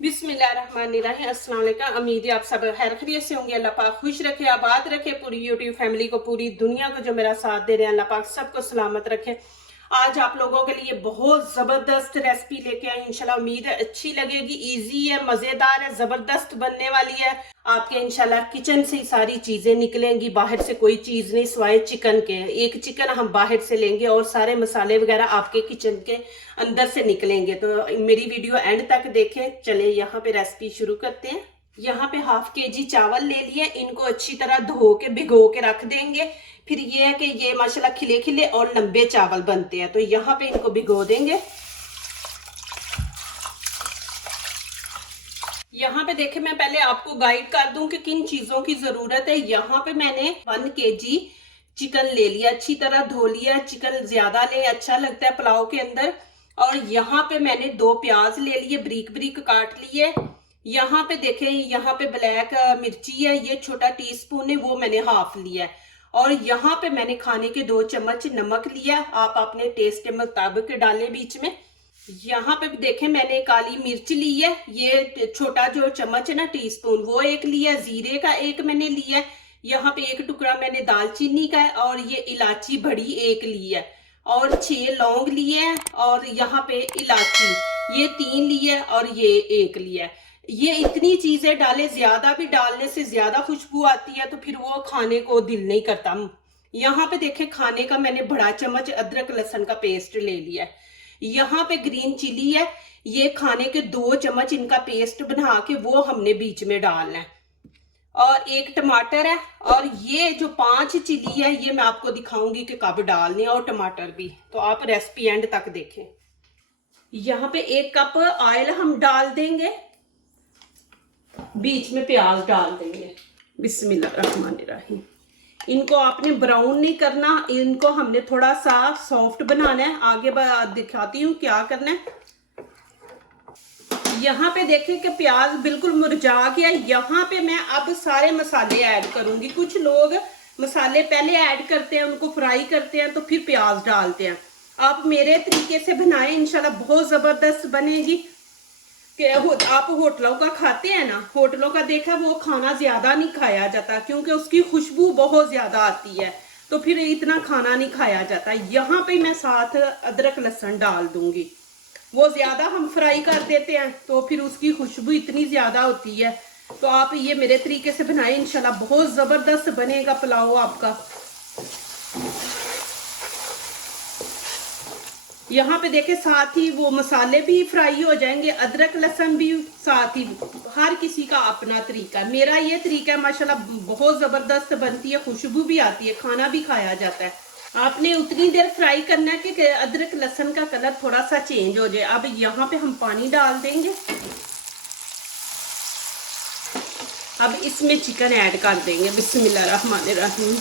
बिस्मिल्लाहिर्रहमानिर्रहीम। अस्सलाम वालेकुम। उम्मीद है आप सब खैर खैरियत से होंगे। अल्लाह पाक खुश रखे, आबाद रखे पूरी यूट्यूब फैमिली को, पूरी दुनिया को जो मेरा साथ दे रहे हैं, अल्लाह पाक सबको सलामत रखे। आज आप लोगों के लिए बहुत ज़बरदस्त रेसिपी लेके आई। इंशाल्लाह उम्मीद है अच्छी लगेगी। इजी है, मज़ेदार है, ज़बरदस्त बनने वाली है। आपके इंशाल्लाह किचन से ही सारी चीज़ें निकलेंगी, बाहर से कोई चीज़ नहीं सिवाय चिकन के। एक चिकन हम बाहर से लेंगे और सारे मसाले वगैरह आपके किचन के अंदर से निकलेंगे। तो मेरी वीडियो एंड तक देखें। चले यहाँ पे रेसिपी शुरू करते हैं। यहाँ पे हाफ केजी चावल ले लिए, इनको अच्छी तरह धो के भिगो के रख देंगे। फिर ये है कि ये माशाल्लाह खिले खिले और लंबे चावल बनते हैं, तो यहाँ पे इनको भिगो देंगे। यहाँ पे देखे, मैं पहले आपको गाइड कर दूं कि किन चीजों की जरूरत है। यहाँ पे मैंने 1 केजी चिकन ले लिया, अच्छी तरह धो लिया। चिकन ज्यादा ले, अच्छा लगता है पुलाव के अंदर। और यहाँ पे मैंने 2 प्याज ले लिए, ब्रीक ब्रीक काट लिए। यहाँ पे देखें, यहाँ पे ब्लैक मिर्ची है, ये छोटा टीस्पून है, वो मैंने हाफ लिया है। और यहाँ पे मैंने खाने के 2 चम्मच नमक लिया, आप अपने टेस्ट के मुताबिक डालें बीच में। यहाँ पे देखें, मैंने काली मिर्च ली है, ये छोटा जो चम्मच है ना टीस्पून, वो एक लिया। जीरे का एक मैंने लिया। यहाँ पे एक टुकड़ा मैंने दालचीनी का है, और ये इलायची बड़ी एक ली है, और 6 लौंग लिए हैं, और यहाँ पे इलायची ये 3 लिए, और ये एक लिया है। ये इतनी चीजें डाले, ज्यादा भी डालने से ज्यादा खुशबू आती है, तो फिर वो खाने को दिल नहीं करता। यहाँ पे देखें, खाने का मैंने बड़ा चम्मच अदरक लहसुन का पेस्ट ले लिया है। यहाँ पे ग्रीन चिली है, ये खाने के 2 चम्मच इनका पेस्ट बना के वो हमने बीच में डालना है। और एक टमाटर है, और ये जो 5 चिली है, ये मैं आपको दिखाऊंगी कि कब डालनी है, और टमाटर भी। तो आप रेसिपी एंड तक देखें। यहाँ पे 1 कप ऑयल हम डाल देंगे, बीच में प्याज डाल देंगे। बिस्मिल्लाहिर्रहमानिर्रहीम। इनको आपने ब्राउन नहीं करना, इनको हमने थोड़ा सा सॉफ्ट बनाना है। आगे दिखाती हूँ क्या करना है। यहाँ पे देखें कि प्याज बिल्कुल मुरझा गया। यहाँ पे मैं अब सारे मसाले ऐड करूंगी। कुछ लोग मसाले पहले ऐड करते हैं, उनको फ्राई करते हैं, तो फिर प्याज डालते हैं। आप मेरे तरीके से बनाएं, इंशाल्लाह बहुत जबरदस्त बनेगी। कि आप होटलों का खाते हैं ना, होटलों का देखा, वो खाना ज्यादा नहीं खाया जाता, क्योंकि उसकी खुशबू बहुत ज्यादा आती है, तो फिर इतना खाना नहीं खाया जाता। यहाँ पे मैं साथ अदरक लहसुन डाल दूंगी। वो ज्यादा हम फ्राई कर देते हैं, तो फिर उसकी खुशबू इतनी ज्यादा होती है। तो आप ये मेरे तरीके से बनाएं, इंशाल्लाह बहुत जबरदस्त बनेगा पुलाव आपका। यहाँ पे देखे, साथ ही वो मसाले भी फ्राई हो जाएंगे, अदरक लहसुन भी साथ ही। हर किसी का अपना तरीका, मेरा ये तरीका है, माशाल्लाह बहुत जबरदस्त बनती है, खुशबू भी आती है, खाना भी खाया जाता है। आपने उतनी देर फ्राई करना है कि अदरक लहसुन का कलर थोड़ा सा चेंज हो जाए। अब यहाँ पे हम पानी डाल देंगे। अब इसमें चिकन ऐड कर देंगे। बिस्मिल्लाहिर्रहमानिर्रहीम।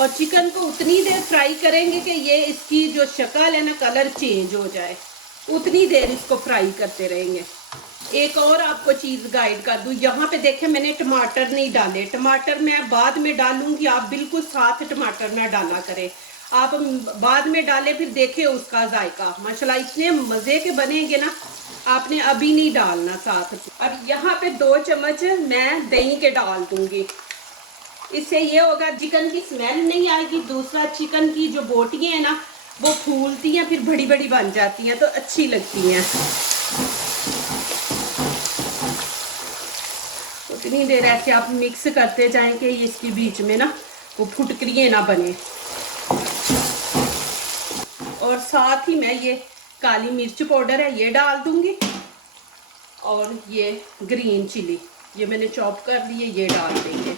और चिकन को उतनी देर फ्राई करेंगे कि ये इसकी जो शक्ल है ना, कलर चेंज हो जाए, उतनी देर इसको फ्राई करते रहेंगे। एक और आपको चीज गाइड कर दूं, यहाँ पे देखें, मैंने टमाटर नहीं डाले। टमाटर मैं बाद में डालूंगी, आप बिल्कुल साथ टमाटर ना डाला करें। आप बाद में डाले, फिर देखे उसका जायका, माशाल्लाह इतने मजे के बनेंगे ना, आपने अभी नहीं डालना साथ। अब यहाँ पे 2 चम्मच मैं दही के डाल दूंगी। इससे ये होगा, चिकन की स्मेल नहीं आएगी। दूसरा, चिकन की जो बोटियां हैं ना, वो फूलती हैं, फिर बड़ी बड़ी बन जाती हैं, तो अच्छी लगती हैं। उतनी देर ऐसे आप मिक्स करते जाएं कि इसके बीच में ना वो फुटकरियां ना बने। और साथ ही मैं ये काली मिर्च पाउडर है, ये डाल दूंगी। और ये ग्रीन चिली, ये मैंने चॉप कर लिए, ये डाल देंगे।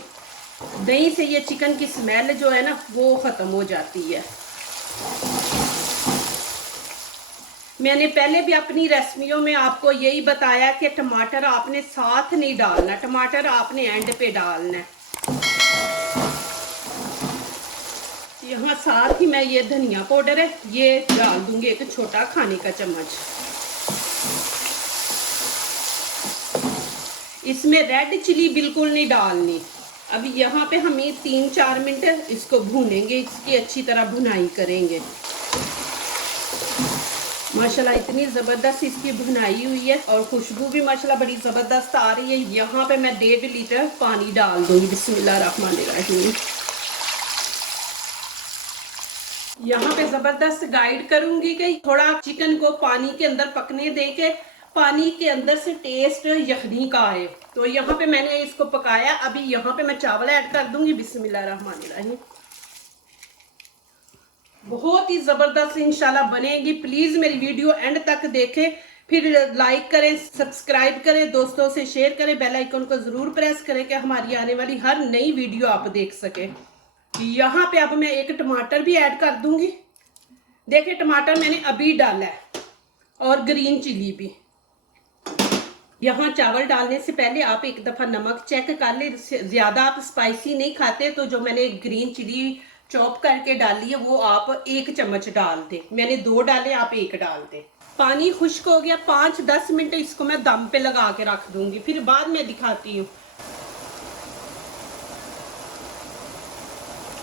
दही से ये चिकन की स्मेल जो है ना, वो खत्म हो जाती है। मैंने पहले भी अपनी रेसिपियों में आपको यही बताया कि टमाटर आपने साथ नहीं डालना, टमाटर आपने एंड पे डालना है। यहाँ साथ ही मैं ये धनिया पाउडर है, ये डाल दूंगी, एक छोटा खाने का चम्मच। इसमें रेड चिली बिल्कुल नहीं डालनी। अब यहाँ पे हमें 3-4 मिनट इसको भूनेंगे, इसकी अच्छी तरह भुनाई करेंगे। माशाल्लाह इतनी ज़बरदस्त इसकी भुनाई हुई है और खुशबू भी माशाल्लाह बड़ी ज़बरदस्त आ रही है। यहाँ पे मैं 1.5 लीटर पानी डाल दूँगी। बिस्मिल्लाहिर्रहमानिर्रहीम। यहाँ पे ज़बरदस्त गाइड करूँगी कि थोड़ा चिकन को पानी के अंदर पकने दे के पानी के अंदर से टेस्ट यखनी का आए। तो यहाँ पे मैंने इसको पकाया। अभी यहाँ पे मैं चावल ऐड कर दूँगी। बिस्मिल्लाहिर्रहमानिर्रहीम। बहुत ही ज़बरदस्त इंशाल्लाह बनेगी। प्लीज़ मेरी वीडियो एंड तक देखें, फिर लाइक करें, सब्सक्राइब करें, दोस्तों से शेयर करें, बेल आइकन को ज़रूर प्रेस करें कि हमारी आने वाली हर नई वीडियो आप देख सकें। यहाँ पे अब मैं एक टमाटर भी ऐड कर दूंगी। देखिए टमाटर मैंने अभी डाला है और ग्रीन चिली भी। यहाँ चावल डालने से पहले आप एक दफ़ा नमक चेक कर ले। ज़्यादा आप स्पाइसी नहीं खाते तो जो मैंने ग्रीन चिली चॉप करके डाली है वो आप 1 चम्मच डाल दे। मैंने 2 डाले, आप 1 डाल दे। पानी खुश्क हो गया। 5-10 मिनट इसको मैं दम पे लगा के रख दूंगी, फिर बाद में दिखाती हूँ।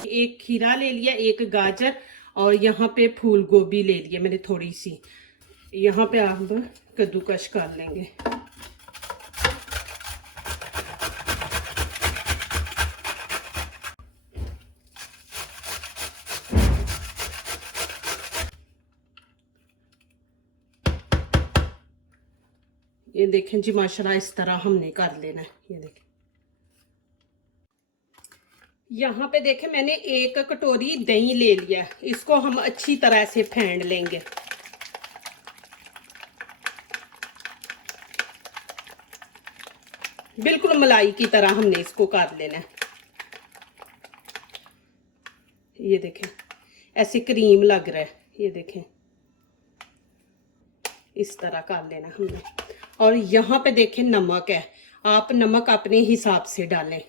एक खीरा ले लिया, 1 गाजर और यहाँ पे फूल गोभी ले लिया मैंने थोड़ी सी। यहाँ पे आप कद्दूकश कर लेंगे। ये देखें जी माशाल्लाह इस तरह हमने कर लेना है। ये देखें यहाँ पे देखें मैंने 1 कटोरी दही ले लिया। इसको हम अच्छी तरह से फेंट लेंगे। बिल्कुल मलाई की तरह हमने इसको कर लेना है। ये देखें ऐसे क्रीम लग रहा है। ये देखें इस तरह कर लेना हमने। और यहाँ पे देखें नमक है, आप नमक अपने हिसाब से डालें।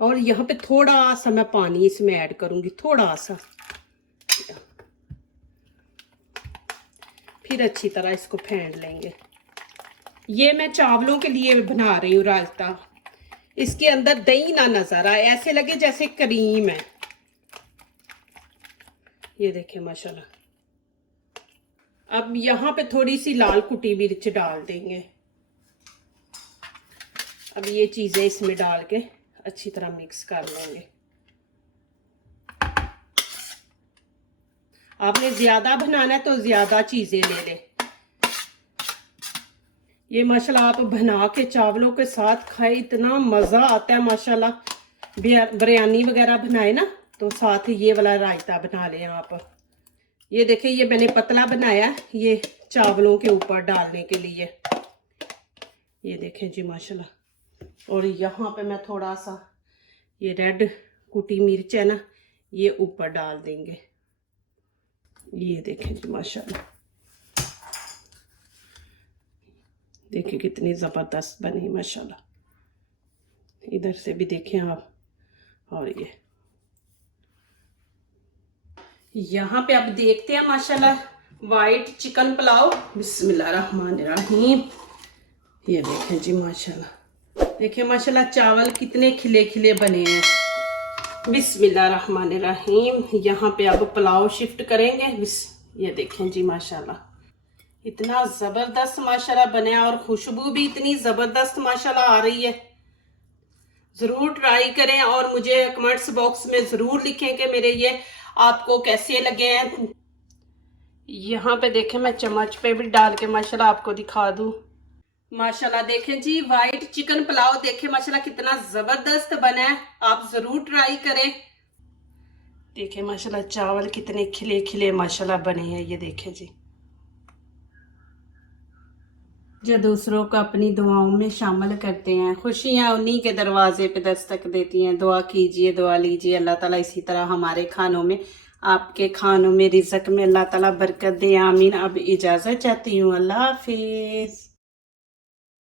और यहाँ पे थोड़ा सा मैं पानी इसमें ऐड करूंगी, थोड़ा सा। फिर अच्छी तरह इसको फेंट लेंगे। ये मैं चावलों के लिए बना रही हूँ रायता। इसके अंदर दही ना नजर आए, ऐसे लगे जैसे क्रीम है। ये देखें माशाल्लाह। अब यहाँ पे थोड़ी सी लाल कुटी मिर्च डाल देंगे। अब ये चीजें इसमें डाल के अच्छी तरह मिक्स कर लेंगे। आपने ज्यादा बनाना है तो ज्यादा चीजें ले लें। ये माशाल्लाह आप बना के चावलों के साथ खाए, इतना मजा आता है माशाल्लाह। बिरयानी वगैरह बनाए ना तो साथ ये वाला रायता बना लें आप। ये देखिए ये मैंने पतला बनाया, ये चावलों के ऊपर डालने के लिए। ये देखें जी माशाल्लाह। और यहाँ पे मैं थोड़ा सा ये रेड कुटी मिर्च है ना, ये ऊपर डाल देंगे। ये देखें जी माशाल्लाह। देखिए कितनी ज़बरदस्त बनी माशाल्लाह। इधर से भी देखें आप। और ये यहाँ पे अब देखते हैं माशाल्लाह वाइट चिकन पुलाव। बिस्मिल्लाहिर्रहमानिर्रहीम। ये देखें जी माशाल्लाह। देखिए माशाल्लाह चावल कितने खिले खिले बने हैं। बिस्मिल्लाहिर्रहमानिर्रहीम। यहाँ पे अब पुलाव शिफ्ट करेंगे। ये देखें जी माशाल्लाह इतना ज़बरदस्त माशाल्लाह बने और खुशबू भी इतनी ज़बरदस्त माशाल्लाह आ रही है। ज़रूर ट्राई करें और मुझे कमेंट्स बॉक्स में ज़रूर लिखें कि मेरे ये आपको कैसे लगे हैं। यहाँ पे देखें मैं चम्मच पे भी डाल के माशाल्लाह आपको दिखा दूँ। माशाल्लाह देखें जी वाइट चिकन पुलाव देखें माशाल्लाह कितना ज़बरदस्त बना है। आप ज़रूर ट्राई करें। देखें माशाल्लाह चावल कितने खिले खिले माशाल्लाह बने हैं। ये देखें जी। जो दूसरों को अपनी दुआओं में शामिल करते हैं, खुशियाँ उन्हीं के दरवाजे पे दस्तक देती हैं। दुआ कीजिए, दुआ लीजिए। अल्लाह ताला इसी तरह हमारे खानों में, आपके खानों में, रिज़्क़ में अल्लाह ताला बरकत दे। आमीन। अब इजाज़त चाहती हूँ। अल्लाह हाफिज़।